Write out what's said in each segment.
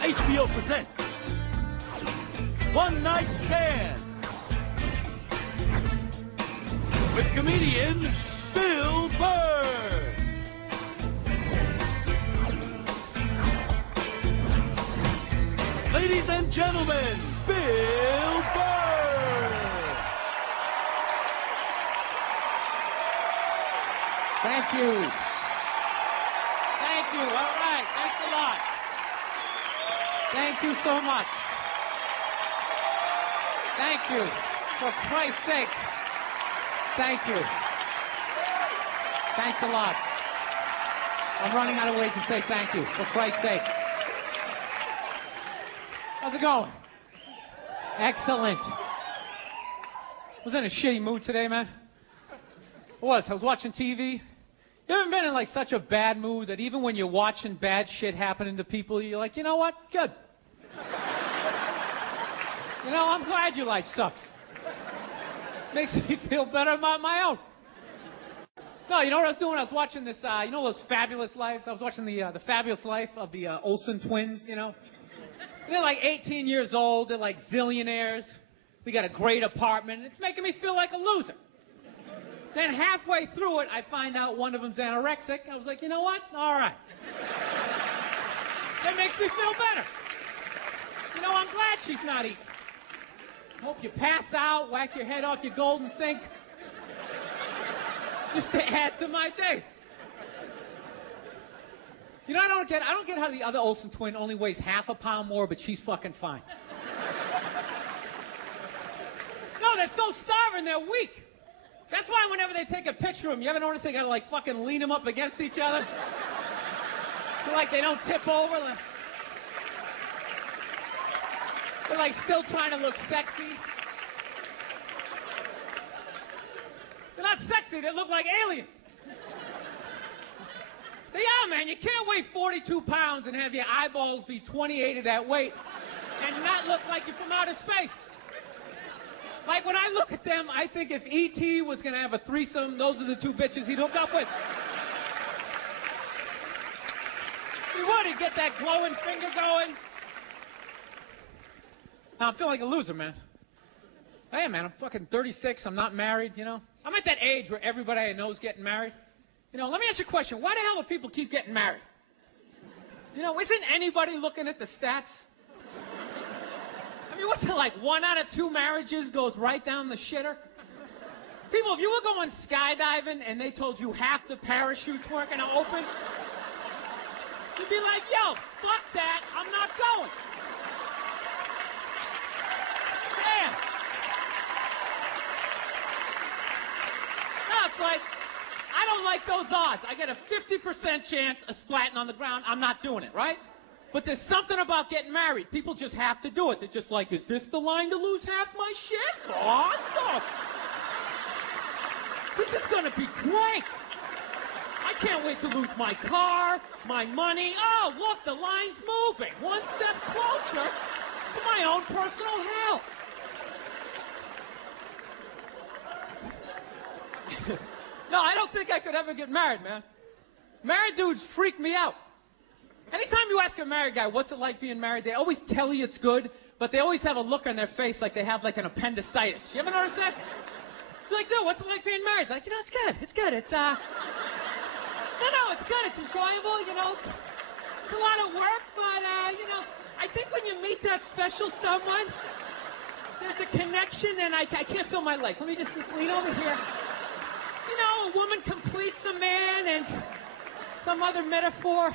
HBO presents One Night Stand with comedian Bill Borr. Ladies and gentlemen, Bill Borr. Thank you. Thank you. All right. Thanks a lot. Thank you so much. Thank you. For Christ's sake. Thank you. Thanks a lot. I'm running out of ways to say thank you. For Christ's sake. How's it going? Excellent. Was in a shitty mood today, man. I was watching TV. You ever been in like such a bad mood that even when you're watching bad shit happening to people, you're like, you know what? Good. You know, I'm glad your life sucks. Makes me feel better about my own. No, you know what I was doing? I was watching this, you know those Fabulous Lives? I was watching the Fabulous Life of the Olsen twins, you know? They're like 18 years old. They're like zillionaires. We got a great apartment. It's making me feel like a loser. Then halfway through it, I find out one of them's anorexic. I was like, you know what? All right. That makes me feel better. You know, I'm glad she's not eating. Hope you pass out, whack your head off your golden sink. Just to add to my day. You know, I don't get how the other Olsen twin only weighs half a pound more, but she's fucking fine. No, they're so starving, they're weak. That's why whenever they take a picture of them, you ever notice they gotta like fucking lean them up against each other? So like they don't tip over. Like, they're like still trying to look sexy. They're not sexy, they look like aliens. They are, man. You can't weigh 42 pounds and have your eyeballs be 28 of that weight and not look like you're from outer space. Like, when I look at them, I think if E.T. was going to have a threesome, those are the two bitches he'd hook up with. He would. He'd get that glowing finger going. Now, I'm feeling like a loser, man. Hey, man, I'm fucking 36. I'm not married, you know? I'm at that age where everybody I know is getting married. You know, let me ask you a question. Why the hell do people keep getting married? You know, isn't anybody looking at the stats? I mean, what's it like? 1 out of 2 marriages goes right down the shitter? People, if you were going skydiving and they told you half the parachutes weren't going to open, you'd be like, yo, fuck that, I'm not going. Damn. No, it's like, I don't like those odds. I get a 50% chance of splatting on the ground. I'm not doing it, right? But there's something about getting married. People just have to do it. They're just like, is this the line to lose half my shit? Awesome. This is going to be great. I can't wait to lose my car, my money. Oh, look, the line's moving. One step closer to my own personal hell. No, I don't think I could ever get married, man. Married dudes freak me out. Anytime you ask a married guy, what's it like being married, they always tell you it's good, but they always have a look on their face like they have like an appendicitis. You ever notice that? You're like, dude, what's it like being married? Like, you know, it's good. It's good. It's, no, it's good. It's enjoyable, you know. It's a lot of work, but, you know, I think when you meet that special someone, there's a connection, and I can't feel my legs. Let me just lean over here. You know, a woman completes a man, and some other metaphor.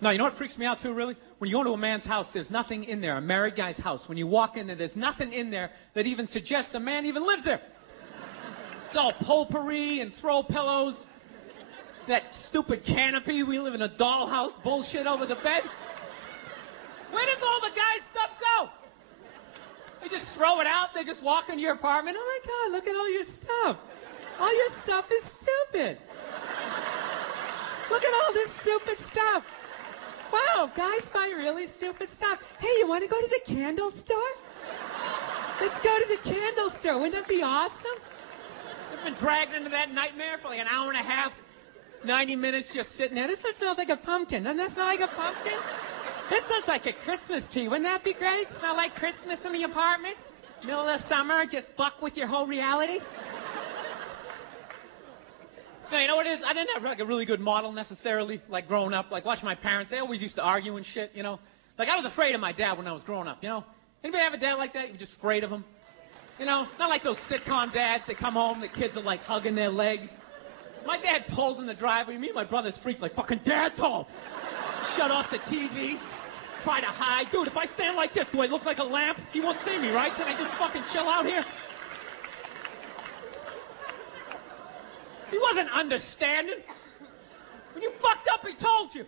No, you know what freaks me out too, really? When you go into a man's house, there's nothing in there, a married guy's house. When you walk in there, there's nothing in there that even suggests the man even lives there. It's all potpourri and throw pillows, that stupid canopy, we live in a dollhouse bullshit over the bed. Where does all the guy's stuff go? They just throw it out, they just walk into your apartment. Oh my God, look at all your stuff. All your stuff is stupid. Look at all this stupid stuff. Wow, guys buy really stupid stuff. Hey, you want to go to the candle store? Let's go to the candle store. Wouldn't that be awesome? I've been dragged into that nightmare for like an hour and a half, 90 minutes just sitting there. This smells like a pumpkin. Doesn't that smell like a pumpkin? This looks like a Christmas tree. Wouldn't that be great? Smell like Christmas in the apartment? Middle of the summer, just fuck with your whole reality? No, you know what it is? I didn't have like a really good model necessarily, like growing up. Like watching my parents, they always used to argue and shit, you know? Like I was afraid of my dad when I was growing up, you know? Anybody have a dad like that? You were just afraid of him? You know, not like those sitcom dads that come home, the kids are like hugging their legs. My dad pulls in the driveway, me and my brother's freaked like, fucking dad's home. Shut off the TV, try to hide. Dude, if I stand like this, do I look like a lamp? He won't see me, right? Can I just fucking chill out here? He wasn't understanding. When you fucked up, he told you.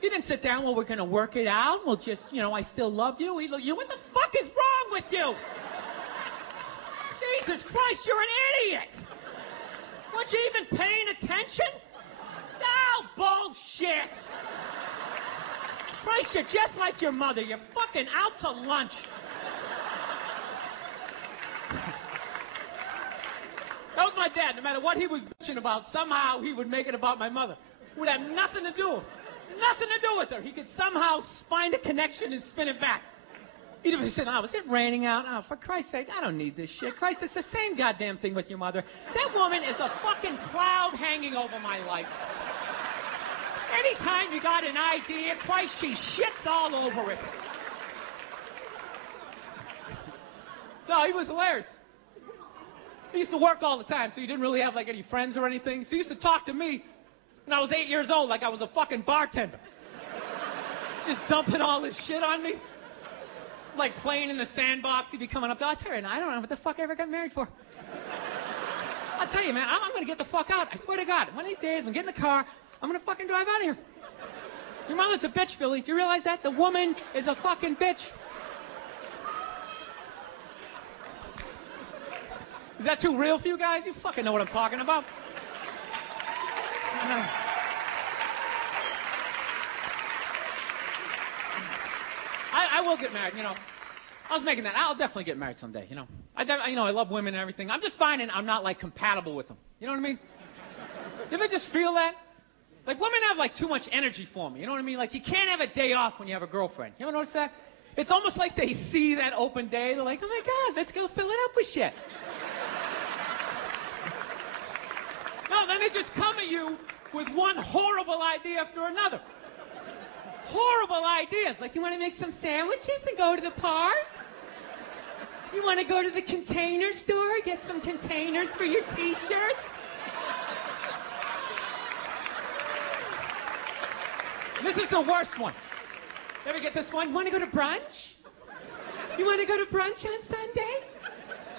He didn't sit down, well, we're gonna work it out. We'll just, you know, I still love you. He looked, what the fuck is wrong with you? Jesus Christ, you're an idiot! Weren't you even paying attention? No, bullshit! Christ, you're just like your mother. You're fucking out to lunch. That was my dad. No matter what he was bitching about, somehow he would make it about my mother. It would have nothing to do with her. Nothing to do with her. He could somehow find a connection and spin it back. He'd have said, oh, is it raining out? Oh, for Christ's sake, I don't need this shit. Christ, it's the same goddamn thing with your mother. That woman is a fucking cloud hanging over my life. Anytime you got an idea, Christ, she shits all over it. No, he was hilarious. He used to work all the time, so he didn't really have like any friends or anything. So he used to talk to me when I was 8 years old like I was a fucking bartender. Just dumping all this shit on me. Like playing in the sandbox, he'd be coming up to, I tell you, I don't know what the fuck I ever got married for. I'll tell you, man, I'm gonna get the fuck out. I swear to God, one of these days, I'm gonna get in the car, I'm gonna fucking drive out of here. Your mother's a bitch, Billy. Do you realize that? The woman is a fucking bitch. Is that too real for you guys? You fucking know what I'm talking about. I will get married, you know. I was making that. I'll definitely get married someday, you know. I love women and everything. I'm just finding I'm not, like, compatible with them. You know what I mean? You ever just feel that? Like, women have, like, too much energy for me. You know what I mean? Like, you can't have a day off when you have a girlfriend. You ever notice that? It's almost like they see that open day. They're like, oh, my God, let's go fill it up with shit. No, then they just come at you with one horrible idea after another. Horrible ideas. Like, you want to make some sandwiches and go to the park? You want to go to the container store, get some containers for your T-shirts? This is the worst one. You ever get this one? You want to go to brunch? You want to go to brunch on Sunday?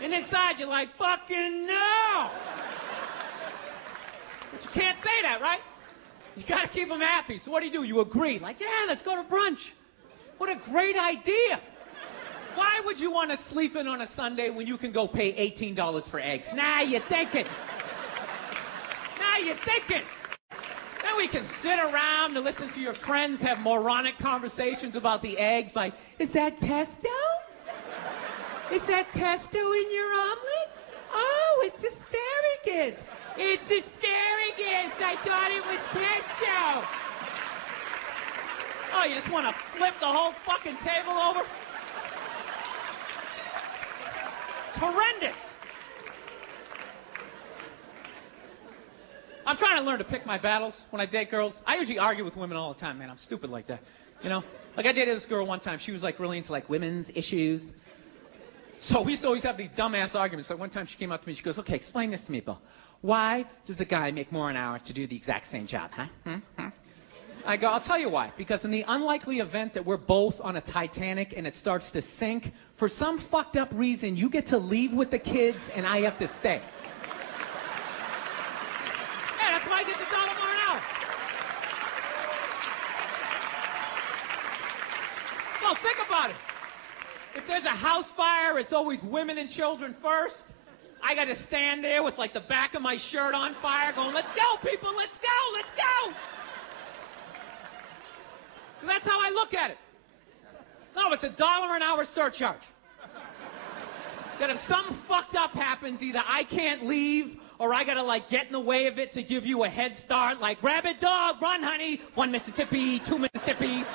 And inside you're like, fucking no! But you can't say that, right? You gotta keep them happy. So what do? You agree. Like, yeah, let's go to brunch. What a great idea. Why would you want to sleep in on a Sunday when you can go pay $18 for eggs? Now you're thinking. Now you're thinking. Then we can sit around and listen to your friends have moronic conversations about the eggs. Like, is that pesto? Is that pesto in your omelet? Oh, it's asparagus. It's asparagus. I thought it was pesto. Oh, you just want to flip the whole fucking table over? It's horrendous. I'm trying to learn to pick my battles when I date girls. I usually argue with women all the time, man. I'm stupid like that, you know? Like, I dated this girl one time. She was, like, really into, like, women's issues. So we used to always have these dumbass arguments. Like, one time she came up to me, she goes, okay, explain this to me, Bill. Why does a guy make more an hour to do the exact same job, huh? I go, I'll tell you why. Because in the unlikely event that we're both on a Titanic and it starts to sink, for some fucked up reason, you get to leave with the kids and I have to stay. Yeah, that's why I get the $1 more an hour. Well, think about it. If there's a house fire, it's always women and children first. I got to stand there with, like, the back of my shirt on fire going, let's go, people, let's go, let's go. So that's how I look at it. No, it's $1 an hour surcharge. that if something fucked up happens, either I can't leave or I gotta, like, get in the way of it to give you a head start. Like, rabid dog, run, honey. 1 Mississippi, 2 Mississippi.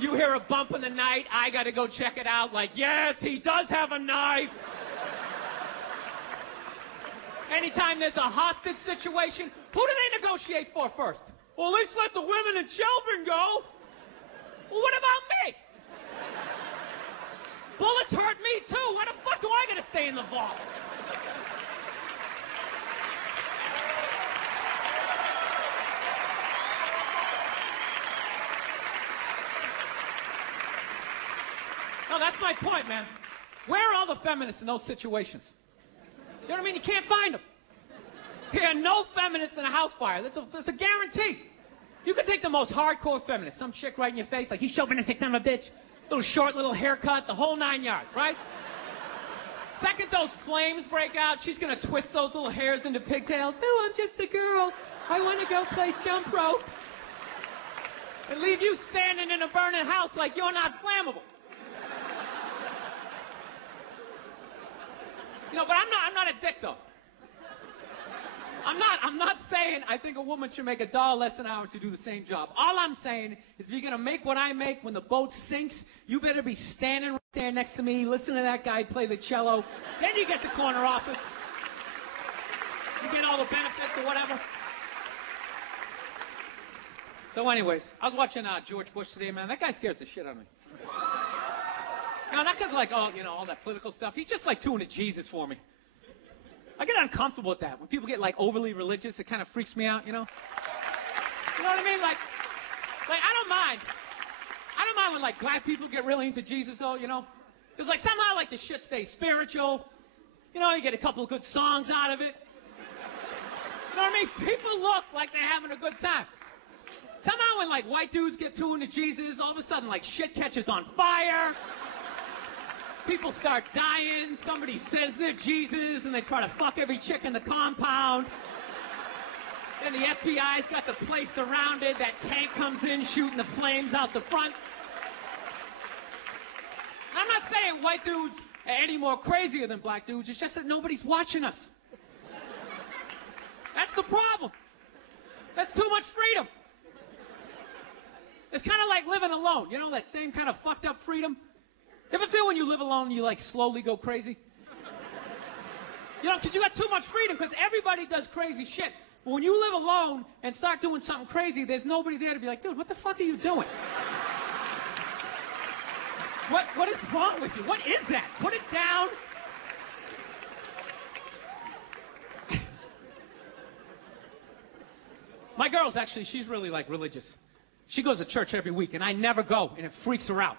You hear a bump in the night, I gotta go check it out. Like, yes, he does have a knife. Anytime there's a hostage situation, who do they negotiate for first? Well, at least let the women and children go. Well, what about me? Bullets hurt me, too. Why the fuck do I gotta stay in the vault? No, that's my point, man. Where are all the feminists in those situations? You know what I mean? You can't find them. There are no feminists in a house fire. That's a guarantee. You could take the most hardcore feminist, some chick right in your face, like, he's chauvinistic son of a bitch, little short, little haircut, the whole 9 yards, right? Second those flames break out, she's gonna twist those little hairs into pigtails. No, I'm just a girl. I want to go play jump rope. And leave you standing in a burning house like you're not flammable. You know, but I'm not a dick, though. I'm not saying I think a woman should make $1 less an hour to do the same job. All I'm saying is if you're going to make what I make when the boat sinks, you better be standing right there next to me, listen to that guy play the cello. Then you get the corner office. You get all the benefits or whatever. So anyways, I was watching George Bush today, man. That guy scares the shit out of me. No, not because, like, oh, you know, all that political stuff. He's just, like, too into Jesus for me. I get uncomfortable with that. When people get, like, overly religious, it kind of freaks me out, you know? You know what I mean? Like I don't mind. I don't mind when, like, black people get really into Jesus, though, you know? Because, like, somehow, like, the shit stays spiritual. You know, you get a couple of good songs out of it. You know what I mean? People look like they're having a good time. Somehow when, like, white dudes get too into Jesus, all of a sudden, like, shit catches on fire. People start dying, somebody says they're Jesus, and they try to fuck every chick in the compound. Then the FBI's got the place surrounded, that tank comes in shooting the flames out the front. I'm not saying white dudes are any more crazier than black dudes, it's just that nobody's watching us. That's the problem. That's too much freedom. It's kind of like living alone, you know, that same kind of fucked up freedom. You ever feel when you live alone, you, like, slowly go crazy? You know, because you got too much freedom, because everybody does crazy shit. But when you live alone and start doing something crazy, there's nobody there to be like, dude, what the fuck are you doing? What is wrong with you? What is that? Put it down. My girl's actually, she's really, like, religious. She goes to church every week, and I never go, and it freaks her out.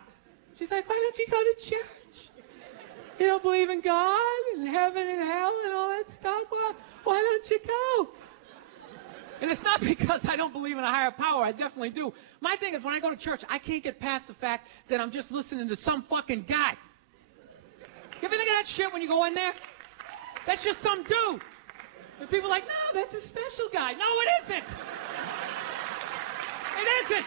She's like, why don't you go to church? You don't believe in God and heaven and hell and all that stuff? Why don't you go? And it's not because I don't believe in a higher power. I definitely do. My thing is when I go to church, I can't get past the fact that I'm just listening to some fucking guy. You ever think of that shit when you go in there? That's just some dude. And people are like, no, that's a special guy. No, it isn't. It isn't.